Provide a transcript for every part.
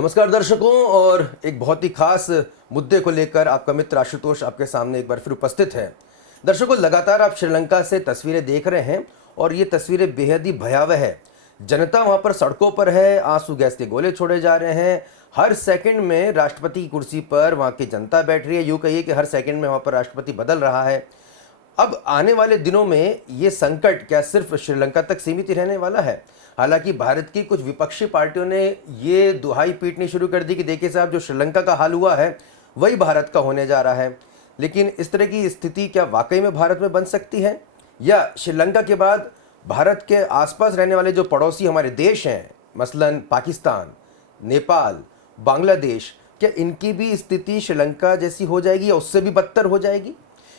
नमस्कार दर्शकों, और एक बहुत ही खास मुद्दे को लेकर आपका मित्र आशुतोष आपके सामने एक बार फिर उपस्थित है। दर्शकों, लगातार आप श्रीलंका से तस्वीरें देख रहे हैं और ये तस्वीरें बेहद ही भयावह है। जनता वहां पर सड़कों पर है, आंसू गैस के गोले छोड़े जा रहे हैं। हर सेकंड में राष्ट्रपति की कुर्सी पर वहां की जनता बैठ रही है। यूं कहिए कि हर सेकंड में वहां पर राष्ट्रपति बदल रहा है। अब आने वाले दिनों में ये संकट क्या सिर्फ श्रीलंका तक सीमित ही रहने वाला है? हालांकि भारत की कुछ विपक्षी पार्टियों ने ये दुहाई पीटनी शुरू कर दी कि देखिए साहब, जो श्रीलंका का हाल हुआ है वही भारत का होने जा रहा है। लेकिन इस तरह की स्थिति क्या वाकई में भारत में बन सकती है, या श्रीलंका के बाद भारत के आसपास रहने वाले जो पड़ोसी हमारे देश हैं, मसलन पाकिस्तान, नेपाल, बांग्लादेश, क्या इनकी भी स्थिति श्रीलंका जैसी हो जाएगी या उससे भी बदतर हो जाएगी?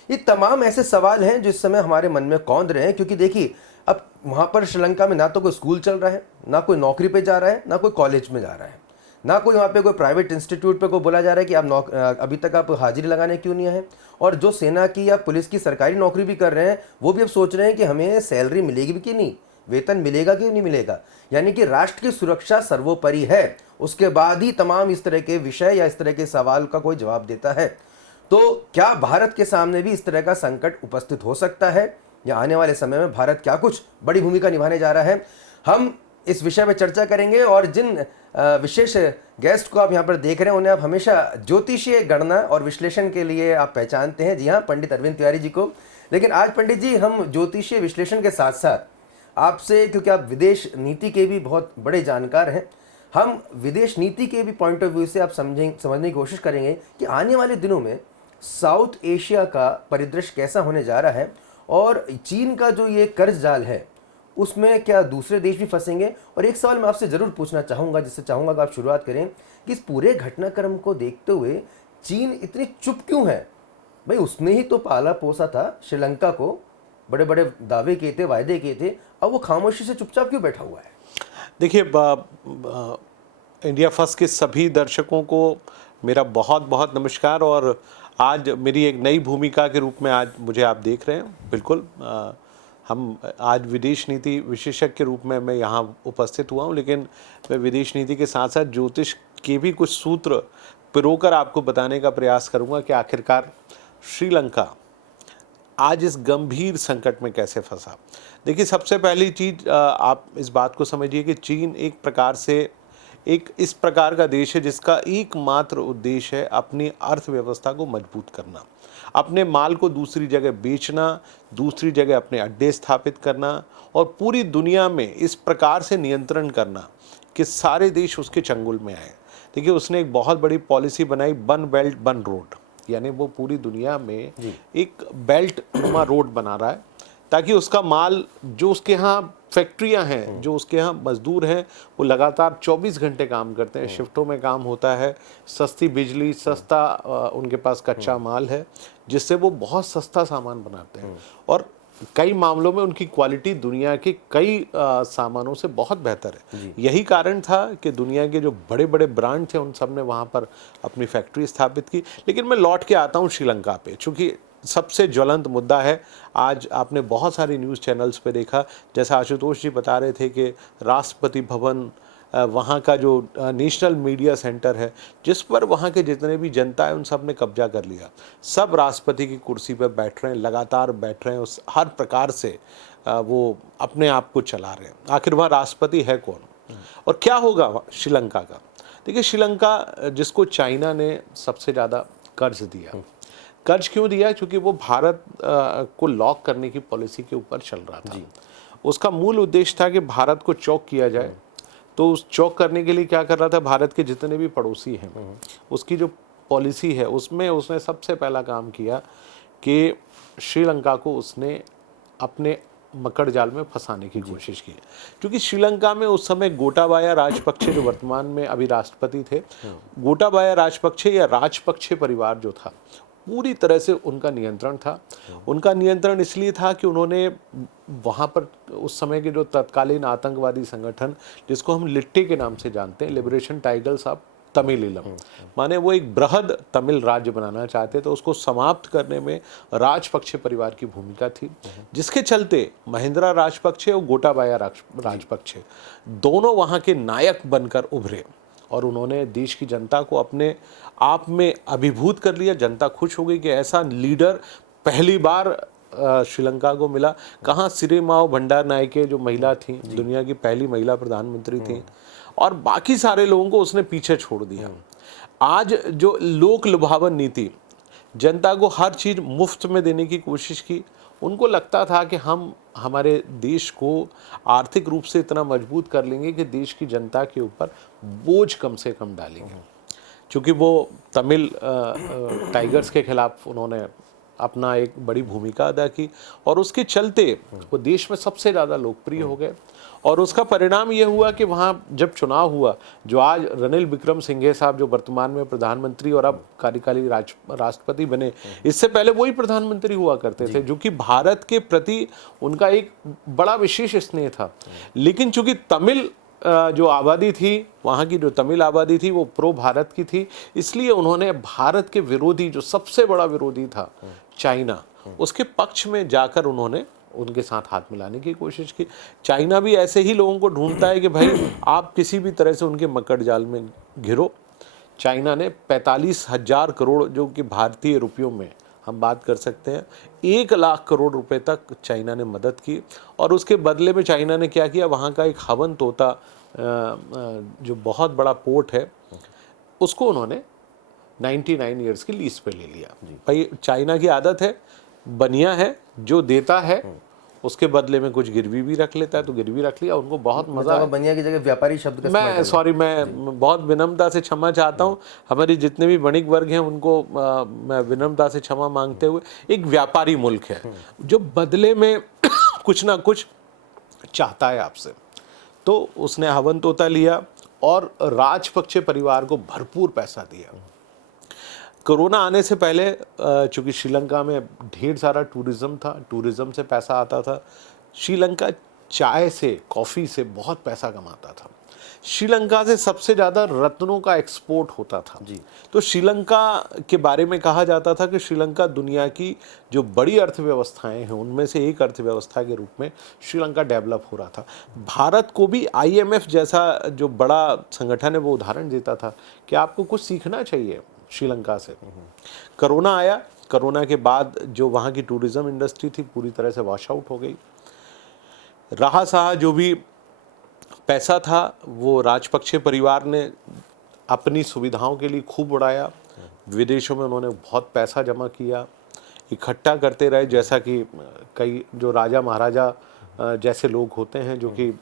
ये तमाम ऐसे सवाल हैं जो इस समय हमारे मन में कौंध रहे हैं, क्योंकि देखिए अब वहाँ पर श्रीलंका में ना तो कोई स्कूल चल रहा है, ना कोई नौकरी पे जा रहा है, ना कोई कॉलेज में जा रहा है, ना कोई वहाँ पे कोई प्राइवेट इंस्टीट्यूट पे कोई बोला जा रहा है कि आप अभी तक आप हाजिरी लगाने क्यों नहीं आए। और जो सेना की या पुलिस की सरकारी नौकरी भी कर रहे हैं वो भी अब सोच रहे हैं कि हमें सैलरी मिलेगी भी कि नहीं, वेतन मिलेगा कि नहीं मिलेगा। यानी कि राष्ट्र की सुरक्षा सर्वोपरि है, उसके बाद ही तमाम इस तरह के विषय या इस तरह के सवाल का कोई जवाब देता है। तो क्या भारत के सामने भी इस तरह का संकट उपस्थित हो सकता है, या आने वाले समय में भारत क्या कुछ बड़ी भूमिका निभाने जा रहा है? हम इस विषय में चर्चा करेंगे। और जिन विशेष गेस्ट को आप यहाँ पर देख रहे हैं उन्हें आप हमेशा ज्योतिषीय गणना और विश्लेषण के लिए आप पहचानते हैं। जी हाँ, पंडित अरविंद तिवारी जी को। लेकिन आज पंडित जी, हम ज्योतिषीय विश्लेषण के साथ साथ आपसे, क्योंकि आप विदेश नीति के भी बहुत बड़े जानकार हैं, हम विदेश नीति के भी पॉइंट ऑफ व्यू से आप समझने की कोशिश करेंगे कि आने वाले दिनों में साउथ एशिया का परिदृश्य कैसा होने जा रहा है, और चीन का जो ये कर्ज जाल है उसमें क्या दूसरे देश भी फंसेंगे। और एक सवाल मैं आपसे ज़रूर पूछना चाहूँगा, जिससे चाहूँगा कि आप शुरुआत करें, कि इस पूरे घटनाक्रम को देखते हुए चीन इतनी चुप क्यों है? भाई, उसने ही तो पाला पोसा था श्रीलंका को, बड़े बड़े दावे किए थे, वायदे किए थे, अब वो खामोशी से चुपचाप क्यों बैठा हुआ है? देखिए, इंडिया फर्स्ट के सभी दर्शकों को मेरा बहुत बहुत नमस्कार। और आज मेरी एक नई भूमिका के रूप में आज मुझे आप देख रहे हैं। बिल्कुल, हम आज विदेश नीति विशेषज्ञ के रूप में मैं यहाँ उपस्थित हुआ हूँ, लेकिन मैं विदेश नीति के साथ साथ ज्योतिष के भी कुछ सूत्र पिरोकर आपको बताने का प्रयास करूँगा कि आखिरकार श्रीलंका आज इस गंभीर संकट में कैसे फंसा। देखिए, सबसे पहली चीज़ आप इस बात को समझिए कि चीन एक प्रकार से एक इस प्रकार का देश है जिसका एकमात्र उद्देश्य है अपनी अर्थव्यवस्था को मजबूत करना, अपने माल को दूसरी जगह बेचना, दूसरी जगह अपने अड्डे स्थापित करना, और पूरी दुनिया में इस प्रकार से नियंत्रण करना कि सारे देश उसके चंगुल में आए। देखिए, उसने एक बहुत बड़ी पॉलिसी बनाई, वन बेल्ट वन रोड, यानी वो पूरी दुनिया में एक बेल्ट नुमा रोड बना रहा है ताकि उसका माल, जो उसके यहाँ फैक्ट्रियां हैं, जो उसके यहाँ मजदूर हैं, वो लगातार 24 घंटे काम करते हैं, शिफ्टों में काम होता है, सस्ती बिजली, सस्ता उनके पास कच्चा माल है, जिससे वो बहुत सस्ता सामान बनाते हैं। और कई मामलों में उनकी क्वालिटी दुनिया के कई सामानों से बहुत बेहतर है। यही कारण था कि दुनिया के जो बड़े बड़े ब्रांड थे उन सब ने वहाँ पर अपनी फैक्ट्री स्थापित की। लेकिन मैं लौट के आता हूँ श्रीलंका पे, चूँकि सबसे ज्वलंत मुद्दा है। आज आपने बहुत सारी न्यूज़ चैनल्स पे देखा, जैसा आशुतोष जी बता रहे थे कि राष्ट्रपति भवन, वहाँ का जो नेशनल मीडिया सेंटर है, जिस पर वहाँ के जितने भी जनता है उन सब ने कब्जा कर लिया। सब राष्ट्रपति की कुर्सी पर बैठ रहे हैं, लगातार बैठ रहे हैं, उस हर प्रकार से वो अपने आप को चला रहे हैं। आखिर वह राष्ट्रपति है कौन और क्या होगा श्रीलंका का? देखिए, श्रीलंका जिसको चाइना ने सबसे ज़्यादा कर्ज दिया, कर्ज क्यों दिया? क्योंकि वो भारत को लॉक करने की पॉलिसी के ऊपर चल रहा था। उसका मूल उद्देश्य था कि भारत को चौक किया जाए। तो उस चौक करने के लिए क्या कर रहा था? भारत के जितने भी पड़ोसी हैं, उसकी जो पॉलिसी है उसमें उसने सबसे पहला काम किया कि श्रीलंका को उसने अपने मकड़ जाल में फंसाने की कोशिश की। क्योंकि श्रीलंका में उस समय गोटाबाया राजपक्षे, जो वर्तमान में अभी राष्ट्रपति थे, गोटाबाया राजपक्षे या राजपक्षे परिवार जो था, पूरी तरह से उनका नियंत्रण था। उनका नियंत्रण इसलिए था कि उन्होंने वहाँ पर उस समय के जो तत्कालीन आतंकवादी संगठन, जिसको हम लिट्टे के नाम से जानते हैं, लिबरेशन टाइगर्स ऑफ तमिलिलम, माने वो एक बृहद तमिल राज्य बनाना चाहते थे, उसको समाप्त करने में राजपक्षे परिवार की भूमिका थी, जिसके चलते महिंद्रा राजपक्षे और गोटाबाया राजपक्षे दोनों वहाँ के नायक बनकर उभरे और उन्होंने देश की जनता को अपने आप में अभिभूत कर लिया। जनता खुश हो गई कि ऐसा लीडर पहली बार श्रीलंका को मिला। कहाँ सिरिमाओ भंडारनायके जो महिला थी, दुनिया की पहली महिला प्रधानमंत्री थी, और बाकी सारे लोगों को उसने पीछे छोड़ दिया। आज जो लोक लुभावन नीति, जनता को हर चीज़ मुफ्त में देने की कोशिश की। उनको लगता था कि हम हमारे देश को आर्थिक रूप से इतना मजबूत कर लेंगे कि देश की जनता के ऊपर बोझ कम से कम डालेंगे। क्योंकि वो तमिल टाइगर्स के खिलाफ उन्होंने अपना एक बड़ी भूमिका अदा की और उसके चलते वो देश में सबसे ज़्यादा लोकप्रिय हो गए। और उसका परिणाम ये हुआ कि वहाँ जब चुनाव हुआ, जो आज रनिल विक्रमसिंघे साहब जो वर्तमान में प्रधानमंत्री और अब कार्यकारी राष्ट्रपति बने, इससे पहले वही प्रधानमंत्री हुआ करते थे, जो कि भारत के प्रति उनका एक बड़ा विशेष स्नेह था। लेकिन चूंकि तमिल जो आबादी थी, वहाँ की जो तमिल आबादी थी वो प्रो भारत की थी, इसलिए उन्होंने भारत के विरोधी, जो सबसे बड़ा विरोधी था चाइना, उसके पक्ष में जाकर उन्होंने उनके साथ हाथ मिलाने की कोशिश की। चाइना भी ऐसे ही लोगों को ढूंढता है कि भाई आप किसी भी तरह से उनके मकड़ जाल में घिरो। चाइना ने 45,000 करोड़, जो कि भारतीय रुपयों में हम बात कर सकते हैं 1 लाख करोड़ रुपए तक चाइना ने मदद की। और उसके बदले में चाइना ने क्या किया, वहाँ का एक हवन तोता जो बहुत बड़ा पोर्ट है, उसको उन्होंने 99 ईयर्स की लीज पे ले लिया। भाई चाइना की आदत है, बनिया है, जो देता है उसके बदले में कुछ गिरवी भी रख लेता है, तो गिरवी रख लिया। उनको बहुत मजा आया। बनिया की जगह व्यापारी शब्द का मैं बहुत विनम्रता से क्षमा चाहता हूँ। हमारी जितने भी वणिक वर्ग हैं उनको मैं विनम्रता से क्षमा मांगते हुए, एक व्यापारी मुल्क है जो बदले में कुछ ना कुछ चाहता है आपसे। तो उसने हवन तोता लिया और राजपक्षे परिवार को भरपूर पैसा दिया। कोरोना आने से पहले चूंकि श्रीलंका में ढेर सारा टूरिज्म था, टूरिज्म से पैसा आता था। श्रीलंका चाय से, कॉफ़ी से बहुत पैसा कमाता था। श्रीलंका से सबसे ज़्यादा रत्नों का एक्सपोर्ट होता था जी। तो श्रीलंका के बारे में कहा जाता था कि श्रीलंका दुनिया की जो बड़ी अर्थव्यवस्थाएं हैं उनमें से एक अर्थव्यवस्था के रूप में श्रीलंका डेवलप हो रहा था। भारत को भी IMF जैसा जो बड़ा संगठन है वो उदाहरण देता था कि आपको कुछ सीखना चाहिए श्रीलंका से। कोरोना आया, कोरोना के बाद जो वहाँ की टूरिज्म इंडस्ट्री थी पूरी तरह से वॉश आउट हो गई। रहा सहा जो भी पैसा था वो राजपक्षे परिवार ने अपनी सुविधाओं के लिए खूब उड़ाया। विदेशों में उन्होंने बहुत पैसा जमा किया, इकट्ठा करते रहे। जैसा कि कई जो राजा महाराजा जैसे लोग होते हैं जो कि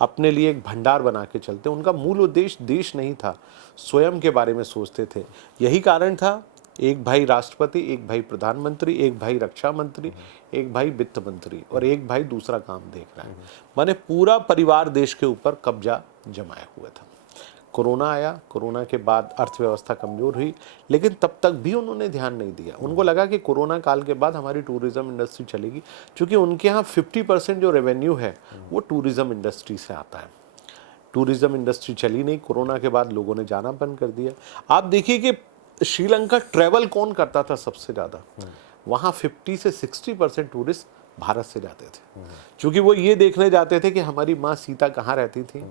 अपने लिए एक भंडार बना के चलते, उनका मूल उद्देश्य देश नहीं था, स्वयं के बारे में सोचते थे। यही कारण था, एक भाई राष्ट्रपति, एक भाई प्रधानमंत्री, एक भाई रक्षा मंत्री, एक भाई वित्त मंत्री और एक भाई दूसरा काम देख रहा है। माने पूरा परिवार देश के ऊपर कब्जा जमाए हुए था। कोरोना आया, कोरोना के बाद अर्थव्यवस्था कमजोर हुई, लेकिन तब तक भी उन्होंने ध्यान नहीं दिया। उनको लगा कि कोरोना काल के बाद हमारी टूरिज्म इंडस्ट्री चलेगी, क्योंकि उनके यहाँ 50% जो रेवेन्यू है वो टूरिज्म इंडस्ट्री से आता है। टूरिज्म इंडस्ट्री चली नहीं, कोरोना के बाद लोगों ने जाना बंद कर दिया। आप देखिए कि श्रीलंका ट्रैवल कौन करता था सबसे ज़्यादा, वहाँ 50 से 60% टूरिस्ट भारत से जाते थे, क्योंकि वो ये देखने जाते थे कि हमारी माँ सीता कहाँ रहती थी,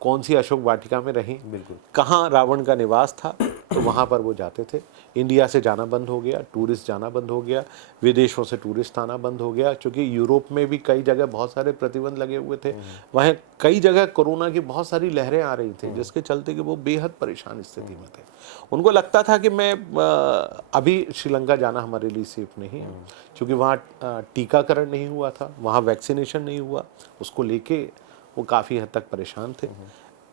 कौन सी अशोक वाटिका में रही, बिल्कुल कहाँ रावण का निवास था, तो वहाँ पर वो जाते थे। इंडिया से जाना बंद हो गया, टूरिस्ट जाना बंद हो गया, विदेशों से टूरिस्ट आना बंद हो गया, क्योंकि यूरोप में भी कई जगह बहुत सारे प्रतिबंध लगे हुए थे। वहाँ कई जगह कोरोना की बहुत सारी लहरें आ रही थी, जिसके चलते कि वो बेहद परेशान स्थिति में थे। उनको लगता था कि मैं अभी श्रीलंका जाना हमारे लिए सेफ नहीं है, क्योंकि वहाँ टीकाकरण नहीं हुआ था, वहाँ वैक्सीनेशन नहीं हुआ, उसको लेके वो काफ़ी हद तक परेशान थे,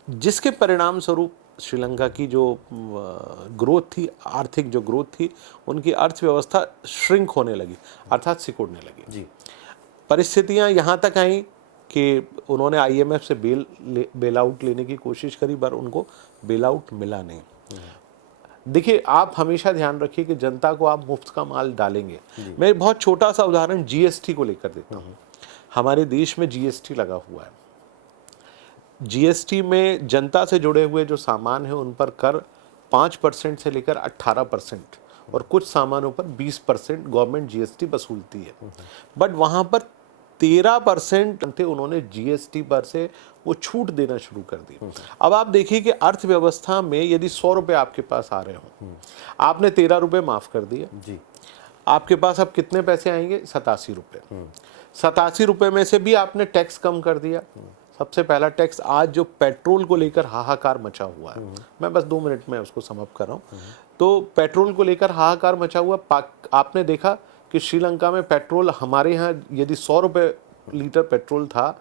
जिसके परिणाम स्वरूप श्रीलंका की जो ग्रोथ थी, आर्थिक जो ग्रोथ थी, उनकी अर्थव्यवस्था श्रिंक होने लगी, अर्थात सिकुड़ने लगी जी। परिस्थितियां यहाँ तक आई कि उन्होंने IMF से बेल आउट लेने की कोशिश करी, पर उनको बेल आउट मिला नहीं। देखिए, आप हमेशा ध्यान रखिए कि जनता को आप मुफ्त का माल डालेंगे। मैं एक बहुत छोटा सा उदाहरण GST को लेकर देता हूँ। हमारे देश में GST लगा हुआ है। GST में जनता से जुड़े हुए जो सामान हैं उन पर कर 5% से लेकर 18% और कुछ सामानों पर 20% गवर्नमेंट GST वसूलती है। बट वहाँ पर 13% थे, उन्होंने जीएसटी पर से वो छूट देना शुरू कर दी। अब आप देखिए कि अर्थव्यवस्था में यदि 100 रुपए आपके पास आ रहे हो, आपने 13 रुपए माफ कर दिया, जी। आपके पास अब कितने पैसे आएंगे? 87 रुपए। 87 रुपए में से भी आपने टैक्स कम कर दिया। सबसे पहला टैक्स, आज जो पेट्रोल को लेकर हाहाकार मचा हुआ है, मैं बस 2 मिनट में उसको समअप कर रहा हूँ। तो पेट्रोल को लेकर हाहाकार मचा हुआ, आपने देखा कि श्रीलंका में पेट्रोल, हमारे यहाँ यदि 100 रुपए लीटर पेट्रोल था,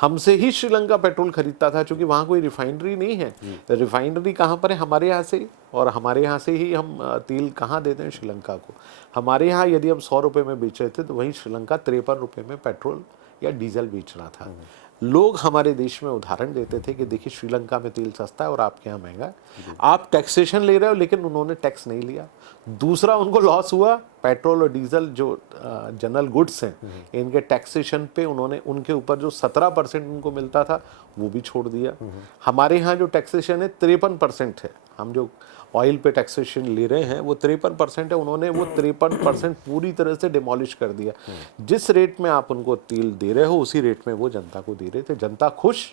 हमसे ही श्रीलंका पेट्रोल खरीदता था, क्योंकि वहाँ कोई रिफाइनरी नहीं है। रिफाइनरी कहाँ पर है? हमारे यहाँ से। और हमारे यहाँ से ही हम तेल कहाँ देते हैं? श्रीलंका को। हमारे यहाँ यदि हम 100 रुपये में बेच रहे थे, तो वहीं श्रीलंका 53 रुपये में पेट्रोल या डीजल बेच रहा था। लोग हमारे देश में उदाहरण देते थे कि देखिए श्रीलंका में तेल सस्ता है और आपके यहाँ महंगा है। आप टैक्सेशन ले रहे हो, लेकिन उन्होंने टैक्स नहीं लिया। दूसरा, उनको लॉस हुआ, पेट्रोल और डीजल जो जनरल गुड्स हैं, इनके टैक्सेशन पे उन्होंने, उनके ऊपर जो 17% उनको मिलता था वो भी छोड़ दिया। हमारे यहाँ जो टैक्सेशन है 53% है। हम जो ऑयल पे टैक्सेशन ले रहे हैं वो 53% है, उन्होंने वो 53% पूरी तरह से डिमोलिश कर दिया। जिस रेट में आप उनको तेल दे रहे हो, उसी रेट में वो जनता को दे रहे थे। जनता खुश।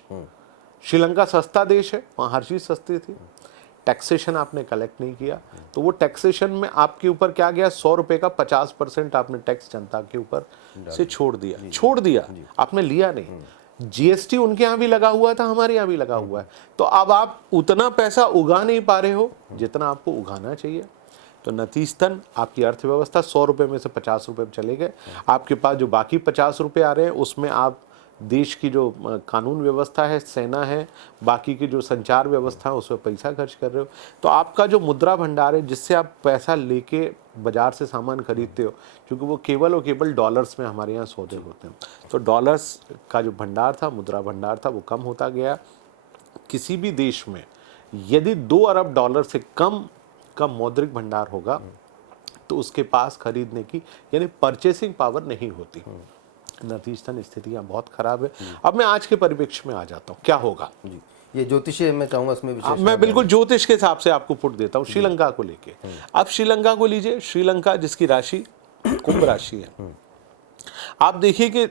श्रीलंका सस्ता देश है, वहाँ हर चीज़ सस्ती थी। टैक्सेशन आपने कलेक्ट नहीं किया, तो वो टैक्सेशन में आपके ऊपर क्या गया? 100 रुपये का 50% आपने टैक्स जनता के ऊपर से छोड़ दिया। आपने लिया नहीं। जीएसटी उनके यहाँ भी लगा हुआ था, हमारे यहाँ भी लगा हुआ है। तो अब आप उतना पैसा उगा नहीं पा रहे हो जितना आपको उगाना चाहिए। तो नतीजतन आपकी अर्थव्यवस्था 100 रुपये में से 50 रुपये चले गए। आपके पास जो बाकी 50 रुपये आ रहे हैं, उसमें आप देश की जो कानून व्यवस्था है, सेना है, बाकी की जो संचार व्यवस्था है, उस पर पैसा खर्च कर रहे हो। तो आपका जो मुद्रा भंडार है, जिससे आप पैसा लेके बाजार से सामान खरीदते हो, क्योंकि वो केवल और केवल डॉलर्स में हमारे यहाँ सौदे होते हैं, तो डॉलर्स का जो भंडार था, मुद्रा भंडार था, वो कम होता गया। किसी भी देश में यदि 2 अरब डॉलर से कम का मौद्रिक भंडार होगा, तो उसके पास खरीदने की यानी परचेसिंग पावर नहीं होती। नतीजतन स्थितियाँ बहुत खराब है। अब मैं आज के परिप्रेक्ष्य में आ जाता हूँ, क्या होगा जी। ये ज्योतिषीय मैं चाहूँगा उसमें विशेष। मैं बिल्कुल ज्योतिष के हिसाब से आपको पुट देता हूँ श्रीलंका को लेके। अब श्रीलंका को लीजिए, श्रीलंका जिसकी राशि कुंभ राशि है। आप देखिए कि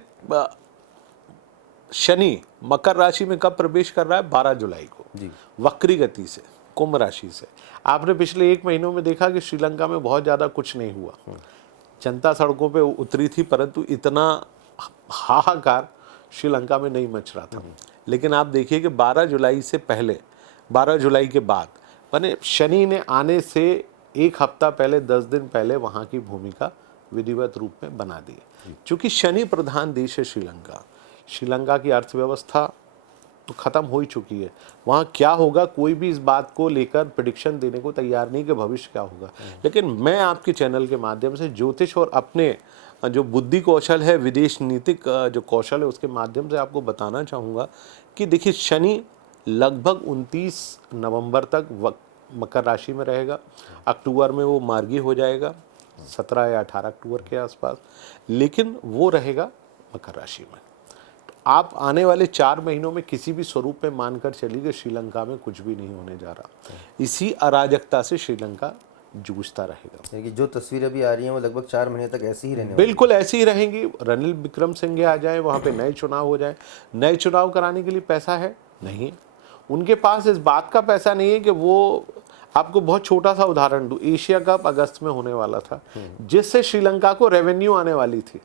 शनि मकर राशि में कब प्रवेश कर रहा है? 12 जुलाई को जी। वक्री गति से कुंभ राशि से। आपने पिछले 1 महीनों में देखा कि श्रीलंका में बहुत ज़्यादा कुछ नहीं हुआ। जनता सड़कों पे उतरी थी, परंतु इतना हाहाकार श्रीलंका में नहीं मच रहा था। लेकिन आप देखिए कि 12 जुलाई से पहले, 12 जुलाई के बाद, माने शनि ने आने से 1 हफ्ता पहले, 10 दिन पहले वहाँ की भूमिका विधिवत रूप में बना दी। चूँकि शनि प्रधान देश है श्रीलंका, श्रीलंका की अर्थव्यवस्था तो ख़त्म हो ही चुकी है। वहाँ क्या होगा, कोई भी इस बात को लेकर प्रेडिक्शन देने को तैयार नहीं कि भविष्य क्या होगा। लेकिन मैं आपके चैनल के माध्यम से ज्योतिष और अपने जो बुद्धि कौशल है, विदेश नीतिक जो कौशल है, उसके माध्यम से आपको बताना चाहूँगा कि देखिए शनि लगभग 29 नवंबर तक मकर राशि में रहेगा। अक्टूबर में वो मार्गी हो जाएगा, 17 या 18 अक्टूबर के आसपास, लेकिन वो रहेगा मकर राशि में। तो आप आने वाले 4 महीनों में किसी भी स्वरूप में मानकर चलिए कि श्रीलंका में कुछ भी नहीं होने जा रहा। इसी अराजकता से श्रीलंका जूझता रहेगा। कि जो तस्वीरें अभी आ रही हैं वो लगभग 4 महीने तक ऐसी ही रहने वाली बिल्कुल ऐसी ही रहेंगी। रनिल विक्रमसिंघे आ जाए, वहाँ पे नए चुनाव हो जाए। नए चुनाव कराने के लिए पैसा है? नहीं। उनके पास इस बात का पैसा नहीं है कि वो, आपको बहुत छोटा सा उदाहरण दूं, एशिया कप अगस्त में होने वाला था, जिससे श्रीलंका को रेवेन्यू आने वाली थी।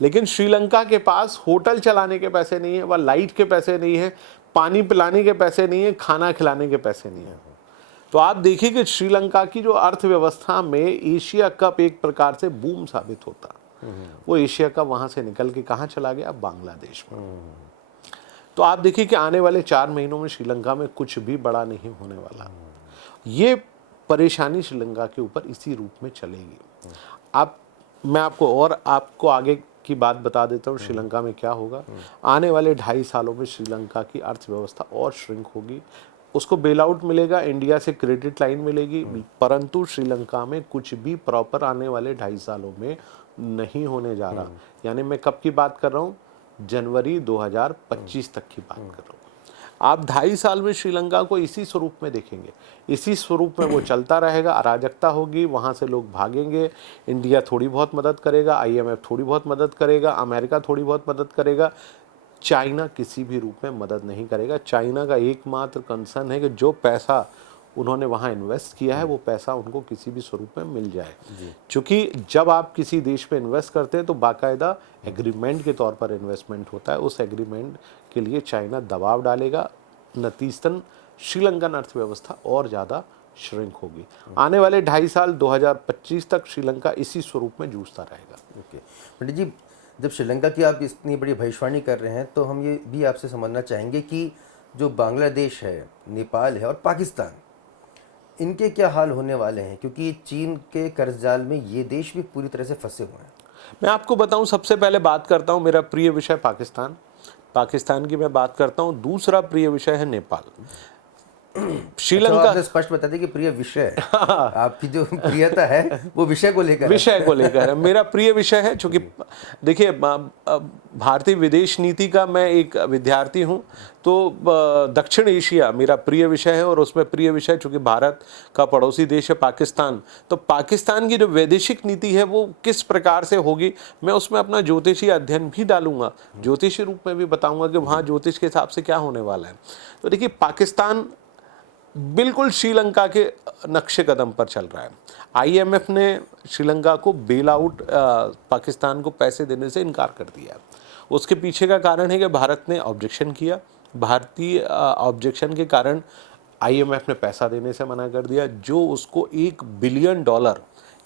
लेकिन श्रीलंका के पास होटल चलाने के पैसे नहीं है, वह लाइट के पैसे नहीं है, पानी पिलाने के पैसे नहीं है, खाना खिलाने के पैसे नहीं है। तो आप देखिए कि श्रीलंका की जो अर्थव्यवस्था में एशिया कप एक प्रकार से बूम साबित होता, वो एशिया कप वहां से निकल के कहाँ चला गया? बांग्लादेश में। तो आप देखिए कि आने वाले 4 महीनों में श्रीलंका में कुछ भी बड़ा नहीं होने वाला। ये परेशानी श्रीलंका के ऊपर इसी रूप में चलेगी। मैं आपको आगे की बात बता देता हूँ श्रीलंका में क्या होगा। आने वाले 2.5 सालों में श्रीलंका की अर्थव्यवस्था और श्रिंक होगी। उसको बेल आउट मिलेगा, इंडिया से क्रेडिट लाइन मिलेगी, परंतु श्रीलंका में कुछ भी प्रॉपर आने वाले 2.5 सालों में नहीं होने जा रहा। यानी मैं कब की बात कर रहा हूँ? जनवरी 2025 तक की बात कर रहा हूँ। आप 2.5 साल में श्रीलंका को इसी स्वरूप में देखेंगे, इसी स्वरूप में वो चलता रहेगा, अराजकता होगी, वहाँ से लोग भागेंगे, इंडिया थोड़ी बहुत मदद करेगा, IMF थोड़ी बहुत मदद करेगा, अमेरिका थोड़ी बहुत मदद करेगा, चाइना किसी भी रूप में मदद नहीं करेगा। चाइना का एकमात्र कंसर्न है कि जो पैसा उन्होंने वहाँ इन्वेस्ट किया है वो पैसा उनको किसी भी स्वरूप में मिल जाए, क्योंकि जब आप किसी देश में इन्वेस्ट करते हैं तो बाकायदा एग्रीमेंट के तौर पर इन्वेस्टमेंट होता है, उस एग्रीमेंट के लिए चाइना दबाव डालेगा, नतीजतन श्रीलंकन अर्थव्यवस्था और ज़्यादा श्रिंक होगी। आने वाले 2.5 साल 2025 तक श्रीलंका इसी स्वरूप में जूझता रहेगा। ओके पंडित जी, जब श्रीलंका की आप इतनी बड़ी भविष्यवाणी कर रहे हैं तो हम ये भी आपसे समझना चाहेंगे कि जो बांग्लादेश है, नेपाल है और पाकिस्तान, इनके क्या हाल होने वाले हैं, क्योंकि चीन के कर्ज जाल में ये देश भी पूरी तरह से फंसे हुए हैं। मैं आपको बताऊं, सबसे पहले बात करता हूं, मेरा प्रिय विषय पाकिस्तान, पाकिस्तान की मैं बात करता हूं। दूसरा प्रिय विषय है नेपाल। श्रीलंका, आपने स्पष्ट बता दिया कि प्रिय विषय आपकी जो प्रियता है वो विषय को लेकर है। मेरा प्रिय विषय है, चूंकि देखिए भारतीय विदेश नीति का मैं एक विद्यार्थी हूं, तो दक्षिण एशिया मेरा प्रिय विषय है, और उसमें प्रिय विषय चूंकि भारत का पड़ोसी देश है पाकिस्तान, तो पाकिस्तान की जो वैदेशिक नीति है वो किस प्रकार से होगी, मैं उसमें अपना ज्योतिषीय अध्ययन भी डालूंगा, ज्योतिषी रूप में भी बताऊंगा कि वहाँ ज्योतिष के हिसाब से क्या होने वाला है। तो देखिए पाकिस्तान बिल्कुल श्रीलंका के नक्शे कदम पर चल रहा है। IMF ने श्रीलंका को बेल आउट, पाकिस्तान को पैसे देने से इनकार कर दिया। उसके पीछे का कारण है कि भारत ने ऑब्जेक्शन किया, भारतीय ऑब्जेक्शन के कारण IMF ने पैसा देने से मना कर दिया, जो उसको $1 बिलियन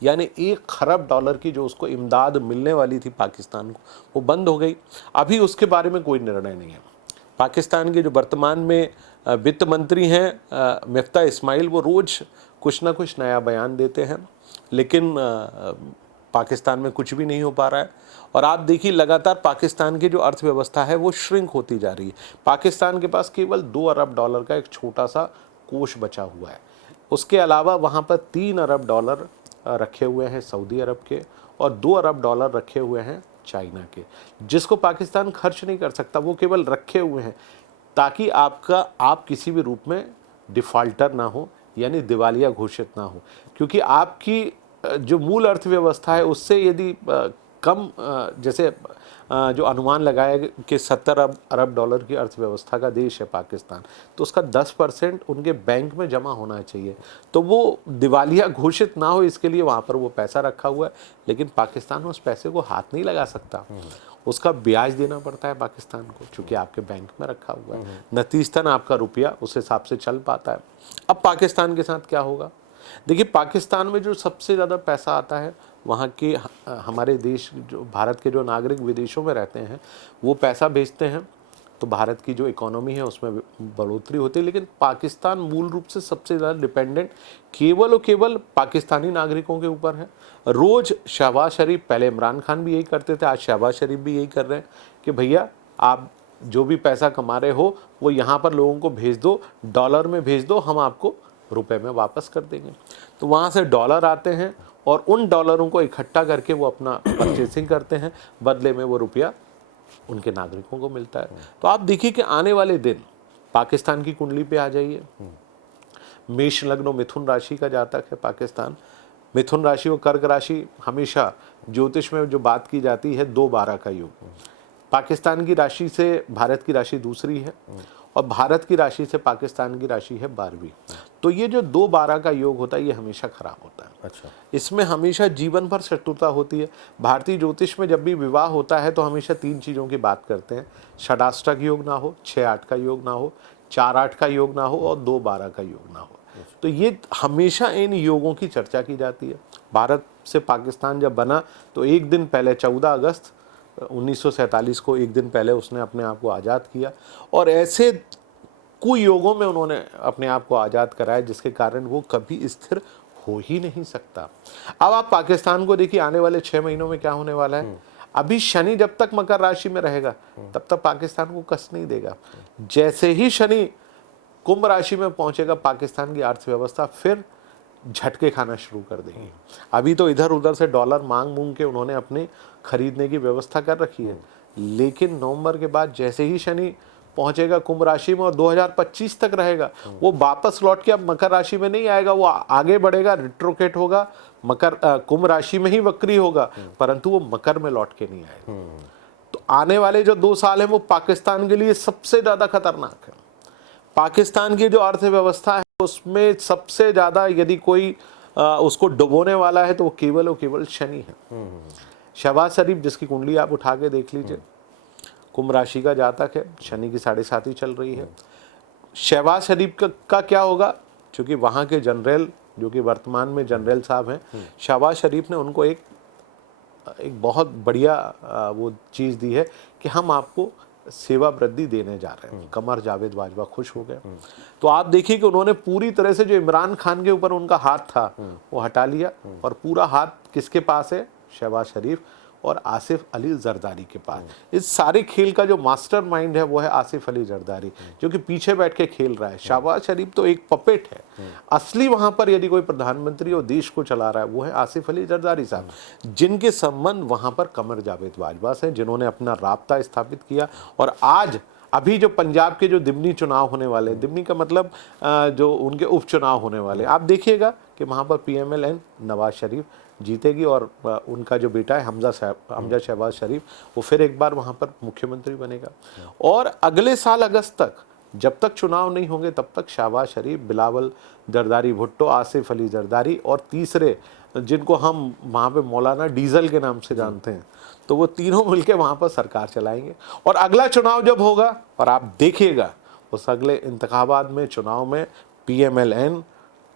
यानी $1 खरब की जो उसको इमदाद मिलने वाली थी पाकिस्तान को, वो बंद हो गई। अभी उसके बारे में कोई निर्णय नहीं है। पाकिस्तान के जो वर्तमान में वित्त मंत्री हैं मिफ्ता इस्माइल, वो रोज़ कुछ ना कुछ नया बयान देते हैं, लेकिन पाकिस्तान में कुछ भी नहीं हो पा रहा है। और आप देखिए लगातार पाकिस्तान की जो अर्थव्यवस्था है वो श्रिंक होती जा रही है। पाकिस्तान के पास केवल $2 अरब का एक छोटा सा कोष बचा हुआ है। उसके अलावा वहाँ पर $3 अरब रखे हुए हैं सऊदी अरब के, और $2 अरब रखे हुए हैं चाइना के, जिसको पाकिस्तान खर्च नहीं कर सकता। वो केवल रखे हुए हैं ताकि आप किसी भी रूप में डिफ़ॉल्टर ना हो, यानी दिवालिया घोषित ना हो, क्योंकि आपकी जो मूल अर्थव्यवस्था है उससे यदि कम, जैसे जो अनुमान लगाया कि $70 अरब की अर्थव्यवस्था का देश है पाकिस्तान, तो उसका 10% उनके बैंक में जमा होना चाहिए, तो वो दिवालिया घोषित ना हो इसके लिए वहाँ पर वो पैसा रखा हुआ है। लेकिन पाकिस्तान उस पैसे को हाथ नहीं लगा सकता, उसका ब्याज देना पड़ता है पाकिस्तान को, चूँकि आपके बैंक में रखा हुआ है। नतीजतन आपका रुपया उस हिसाब से चल पाता है। अब पाकिस्तान के साथ क्या होगा? देखिए पाकिस्तान में जो सबसे ज़्यादा पैसा आता है, वहाँ के हमारे देश, जो भारत के जो नागरिक विदेशों में रहते हैं, वो पैसा भेजते हैं, तो भारत की जो इकोनॉमी है उसमें बढ़ोतरी होती है। लेकिन पाकिस्तान मूल रूप से सबसे ज़्यादा डिपेंडेंट केवल और केवल पाकिस्तानी नागरिकों के ऊपर है। रोज़ शहबाज शरीफ, पहले इमरान खान भी यही करते थे, आज शहबाज शरीफ भी यही कर रहे हैं कि भैया आप जो भी पैसा कमा रहे हो वो यहाँ पर लोगों को भेज दो, डॉलर में भेज दो, हम आपको रुपए में वापस कर देंगे। तो वहाँ से डॉलर आते हैं और उन डॉलरों को इकट्ठा करके वो अपना परचेसिंग करते हैं, बदले में वो रुपया उनके नागरिकों को मिलता है। तो आप देखिए कि आने वाले दिन पाकिस्तान की कुंडली पे आ जाइए, मेष लग्न और मिथुन राशि का जातक है पाकिस्तान। मिथुन राशि और कर्क राशि, हमेशा ज्योतिष में जो बात की जाती है 2-12 का योग, पाकिस्तान की राशि से भारत की राशि दूसरी है, और भारत की राशि से पाकिस्तान की राशि है 12वीं। तो ये जो 2-12 का योग होता है ये हमेशा खराब होता है। अच्छा, इसमें हमेशा जीवन भर शत्रुता होती है। भारतीय ज्योतिष में जब भी विवाह होता है तो हमेशा 3 चीज़ों की बात करते हैं, षडाष्टक योग ना हो, 6-8 का योग ना हो, 4-8 का योग ना हो, और 2-12 का योग ना हो। तो ये हमेशा इन योगों की चर्चा की जाती है। भारत से पाकिस्तान जब बना तो एक दिन पहले 14 अगस्त 1947 को, एक दिन पहले उसने अपने आप को आज़ाद किया, और ऐसे कुयोगों में उन्होंने अपने आप को आज़ाद कराया जिसके कारण वो कभी स्थिर हो ही नहीं सकता। अब आप पाकिस्तान को देखिए, आने वाले 6 महीनों में क्या होने वाला है। अभी शनि जब तक मकर राशि में रहेगा तब तक पाकिस्तान को कष्ट नहीं देगा। जैसे ही शनि कुंभ राशि में पहुंचेगा, पाकिस्तान की अर्थव्यवस्था फिर झटके खाना शुरू कर देंगे। अभी तो इधर उधर से डॉलर मांग के उन्होंने अपने खरीदने की व्यवस्था कर रखी है, लेकिन नवंबर के बाद जैसे ही शनि पहुंचेगा कुंभ राशि में और 2025 तक रहेगा। वो वापस लौट के अब मकर राशि में नहीं आएगा, वो आगे बढ़ेगा, रिट्रोकेट होगा, कुंभ राशि में ही वक्री होगा, परंतु वो मकर में लौट के नहीं आएगा। तो आने वाले जो 2 साल हैं वो पाकिस्तान के लिए सबसे ज्यादा खतरनाक है। पाकिस्तान की जो अर्थव्यवस्था है उसमें सबसे ज्यादा यदि कोई उसको डुबोने वाला है तो वो केवल और केवल शनि है। शहबाज शरीफ जिसकी कुंडली आप उठा के देख लीजिए, कुंभ राशि का जातक है, शनि की 7.5 चल रही है। शहबाज शरीफ का क्या होगा, क्योंकि वहाँ के जनरल जो कि वर्तमान में जनरल साहब हैं, शहबाज शरीफ ने उनको एक बहुत बढ़िया वो चीज़ दी है कि हम आपको सेवा वृद्धि देने जा रहे हैं। कमर जावेद बाजवा खुश हो गए। तो आप देखिए कि उन्होंने पूरी तरह से जो इमरान खान के ऊपर उनका हाथ था वो हटा लिया और पूरा हाथ किसके पास है, शहबाज शरीफ और आसिफ अली जरदारी के पास। इस सारे खेल का जो मास्टर माइंड है वो है आसिफ अली जरदारी, जो कि पीछे बैठ के खेल रहा है। शहबाज शरीफ तो एक पपेट है। असली वहां पर यदि कोई प्रधानमंत्री और देश को चला रहा है वो है आसिफ अली जरदारी साहब, जिनके संबंध वहां पर कमर जावेद बाजवा से, जिन्होंने अपना राब्ता स्थापित किया। और आज अभी जो पंजाब के जो दिमनी चुनाव होने वाले, दिमनी का मतलब जो उनके उपचुनाव होने वाले, आप देखिएगा कि वहां पर PMLN नवाज शरीफ जीतेगी और उनका जो बेटा है हमजा शहबाज शरीफ, वो फिर एक बार वहाँ पर मुख्यमंत्री बनेगा। और अगले साल अगस्त तक, जब तक चुनाव नहीं होंगे तब तक शहबाज शरीफ, बिलावल जरदारी भुट्टो, आसिफ अली जरदारी और तीसरे जिनको हम वहाँ पे मौलाना डीजल के नाम से जानते हैं, तो वो तीनों मिलके वहाँ पर सरकार चलाएंगे। और अगला चुनाव जब होगा, और आप देखिएगा उस अगले इंतखाबात में, चुनाव में PMLN,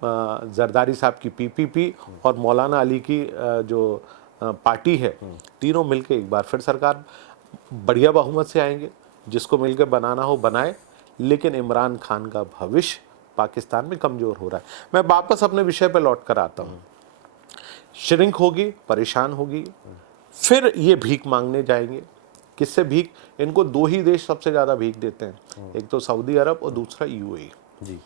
जरदारी साहब की PPP और मौलाना अली की जो पार्टी है, तीनों मिलके एक बार फिर सरकार बढ़िया बहुमत से आएंगे। जिसको मिलकर बनाना हो बनाए, लेकिन इमरान खान का भविष्य पाकिस्तान में कमजोर हो रहा है। मैं वापस अपने विषय पर लौट कर आता हूँ। श्रिंक होगी, परेशान होगी, फिर ये भीख मांगने जाएंगे। किससे भीख? इनको 2 ही देश सबसे ज्यादा भीख देते हैं, एक तो सऊदी अरब और दूसरा UAE जी।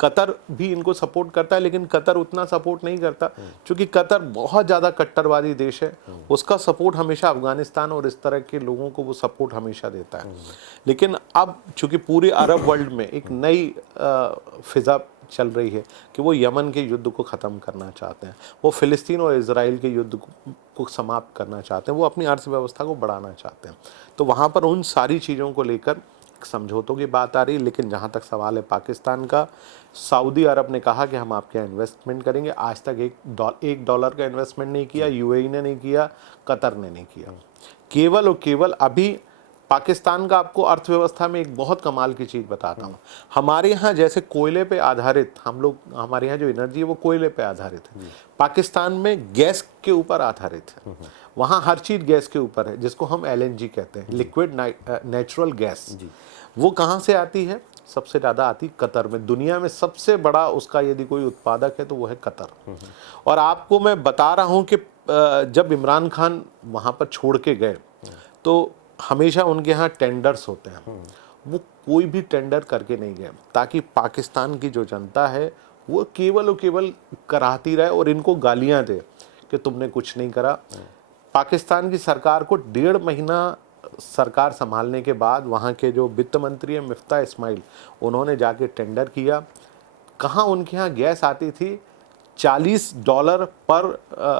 कतर भी इनको सपोर्ट करता है, लेकिन कतर उतना सपोर्ट नहीं करता क्योंकि कतर बहुत ज़्यादा कट्टरवादी देश है। उसका सपोर्ट हमेशा अफगानिस्तान और इस तरह के लोगों को वो सपोर्ट हमेशा देता है। लेकिन अब चूंकि पूरे अरब वर्ल्ड में एक नई फिजा चल रही है कि वो यमन के युद्ध को ख़त्म करना चाहते हैं, वो फ़िलिस्तीन और इजराइल के युद्ध को समाप्त करना चाहते हैं, वो अपनी अर्थव्यवस्था को बढ़ाना चाहते हैं। तो वहाँ पर उन सारी चीज़ों को लेकर समझौतों की बात आ रही है। लेकिन जहाँ तक सवाल है पाकिस्तान का, सऊदी अरब ने कहा कि हम आपके यहाँ इन्वेस्टमेंट करेंगे। आज तक $1 का इन्वेस्टमेंट नहीं किया, UAE ने नहीं किया, कतर ने नहीं किया। केवल और केवल अभी पाकिस्तान का आपको अर्थव्यवस्था में एक बहुत कमाल की चीज़ बताता हूँ। हमारे यहाँ जैसे कोयले पे आधारित, हमारे यहाँ जो एनर्जी है वो कोयले पे आधारित है, पाकिस्तान में गैस के ऊपर आधारित है। वहाँ हर चीज़ गैस के ऊपर है, जिसको हम LNG कहते हैं, लिक्विड नेचुरल गैस। वो कहाँ से आती है? सबसे ज़्यादा आती कतर में। दुनिया में सबसे बड़ा उसका यदि कोई उत्पादक है तो वो है कतर। और आपको मैं बता रहा हूँ कि जब इमरान खान वहाँ पर छोड़ के गए तो हमेशा उनके यहाँ टेंडर्स होते हैं, वो कोई भी टेंडर करके नहीं गए, ताकि पाकिस्तान की जो जनता है वो केवल और केवल कराहती रहे और इनको गालियाँ दे कि तुमने कुछ नहीं करा। पाकिस्तान की सरकार को 1.5 महीना सरकार संभालने के बाद वहाँ के जो वित्त मंत्री हैं मिफ्ता इस्माइल, उन्होंने जाके टेंडर किया। कहाँ उनके यहाँ गैस आती थी $40 पर,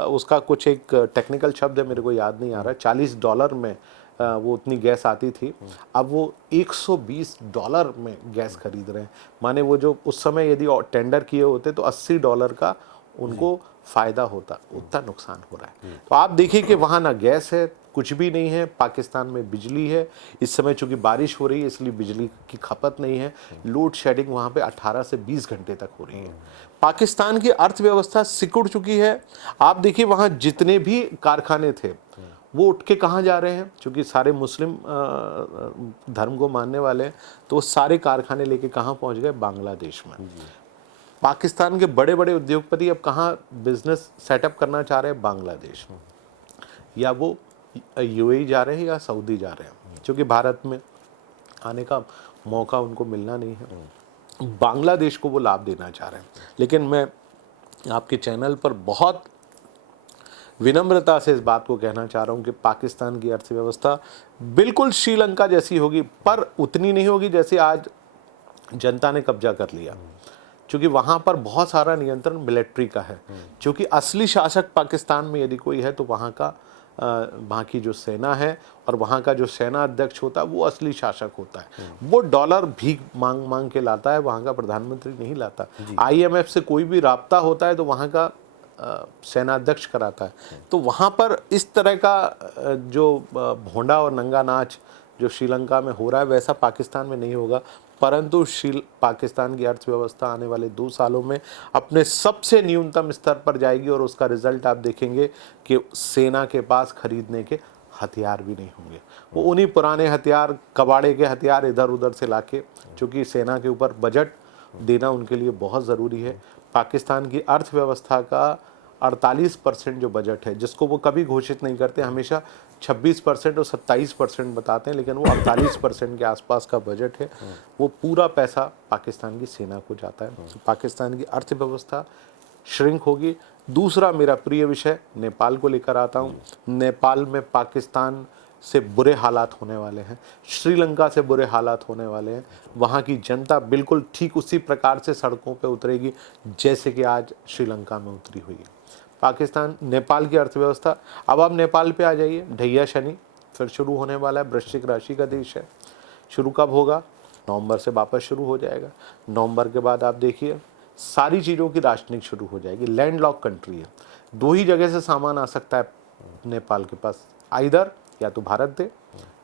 उसका कुछ एक टेक्निकल शब्द है मेरे को याद नहीं आ रहा, $40 में वो उतनी गैस आती थी। अब वो $120 में गैस खरीद रहे हैं। माने वो जो उस समय यदि टेंडर किए होते तो $80 का उनको फ़ायदा होता, उतना नुकसान हो रहा है। तो आप देखिए कि वहाँ ना गैस है, कुछ भी नहीं है। पाकिस्तान में बिजली है, इस समय चूंकि बारिश हो रही है इसलिए बिजली की खपत नहीं है। लोड शेडिंग वहाँ पे 18 से 20 घंटे तक हो रही है। पाकिस्तान की अर्थव्यवस्था सिकुड़ चुकी है। आप देखिए वहाँ जितने भी कारखाने थे वो उठ के कहाँ जा रहे हैं, क्योंकि सारे मुस्लिम धर्म को मानने वाले हैं, तो वो सारे कारखाने लेके कहाँ पहुँच गए? बांग्लादेश में। पाकिस्तान के बड़े बड़े उद्योगपति अब कहाँ बिजनेस सेटअप करना चाह रहे हैं? बांग्लादेश में, या वो UAE जा रहे हैं या सऊदी जा रहे हैं, क्योंकि भारत में आने का मौका उनको मिलना नहीं है। बांग्लादेश को वो लाभ देना चाह रहे हैं। लेकिन मैं आपके चैनल पर बहुत विनम्रता से इस बात को कहना चाह रहा हूँ कि पाकिस्तान की अर्थव्यवस्था बिल्कुल श्रीलंका जैसी होगी, पर उतनी नहीं होगी जैसे आज जनता ने कब्जा कर लिया, क्योंकि वहाँ पर बहुत सारा नियंत्रण मिलिट्री का है। क्योंकि असली शासक पाकिस्तान में यदि कोई है तो वहाँ की जो सेना है और वहाँ का जो सेना अध्यक्ष होता है वो असली शासक होता है। वो डॉलर भीख मांग मांग के लाता है, वहाँ का प्रधानमंत्री नहीं लाता। IMF से कोई भी राब्ता होता है तो वहाँ का सेना अध्यक्ष कराता है। तो वहाँ पर इस तरह का जो भोंडा और नंगा नाच जो श्रीलंका में हो रहा है वैसा पाकिस्तान में नहीं होगा, परंतु पाकिस्तान की अर्थव्यवस्था आने वाले 2 सालों में अपने सबसे न्यूनतम स्तर पर जाएगी और उसका रिजल्ट आप देखेंगे कि सेना के पास खरीदने के हथियार भी नहीं होंगे। वो उन्हीं पुराने हथियार, कबाड़े के हथियार इधर उधर से लाके, क्योंकि सेना के ऊपर बजट देना उनके लिए बहुत ज़रूरी है। पाकिस्तान की अर्थव्यवस्था का 48% जो बजट है, जिसको वो कभी घोषित नहीं करते, हमेशा 26% और 27% बताते हैं, लेकिन वो 48% के आसपास का बजट है। वो पूरा पैसा पाकिस्तान की सेना को जाता है। तो पाकिस्तान की अर्थव्यवस्था श्रिंक होगी। दूसरा मेरा प्रिय विषय नेपाल को लेकर आता हूँ। नेपाल में पाकिस्तान से बुरे हालात होने वाले हैं, श्रीलंका से बुरे हालात होने वाले हैं। वहाँ की जनता बिल्कुल ठीक उसी प्रकार से सड़कों पे उतरेगी जैसे कि आज श्रीलंका में उतरी हुई है। पाकिस्तान, नेपाल की अर्थव्यवस्था, अब आप नेपाल पे आ जाइए। ढैया शनि फिर शुरू होने वाला है। वृश्चिक राशि का देश है। शुरू कब होगा? नवंबर से वापस शुरू हो जाएगा। नवंबर के बाद आप देखिए सारी चीज़ों की राशनिंग शुरू हो जाएगी। लैंडलॉक कंट्री है, 2 ही जगह से सामान आ सकता है नेपाल के पास, आइदर या तो भारत दे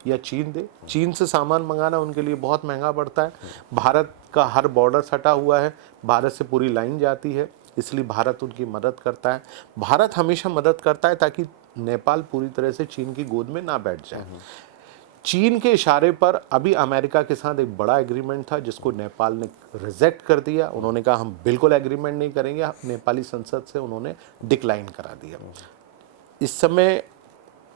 या चीन दे। चीन से सामान मंगाना उनके लिए बहुत महंगा पड़ता है। भारत का हर बॉर्डर सटा हुआ है, भारत से पूरी लाइन जाती है, इसलिए भारत उनकी मदद करता है। भारत हमेशा मदद करता है ताकि नेपाल पूरी तरह से चीन की गोद में ना बैठ जाए। चीन के इशारे पर अभी अमेरिका के साथ एक बड़ा एग्रीमेंट था जिसको नेपाल ने रिजेक्ट कर दिया। उन्होंने कहा हम बिल्कुल एग्रीमेंट नहीं करेंगे। नेपाली संसद से उन्होंने डिक्लाइन करा दिया। इस समय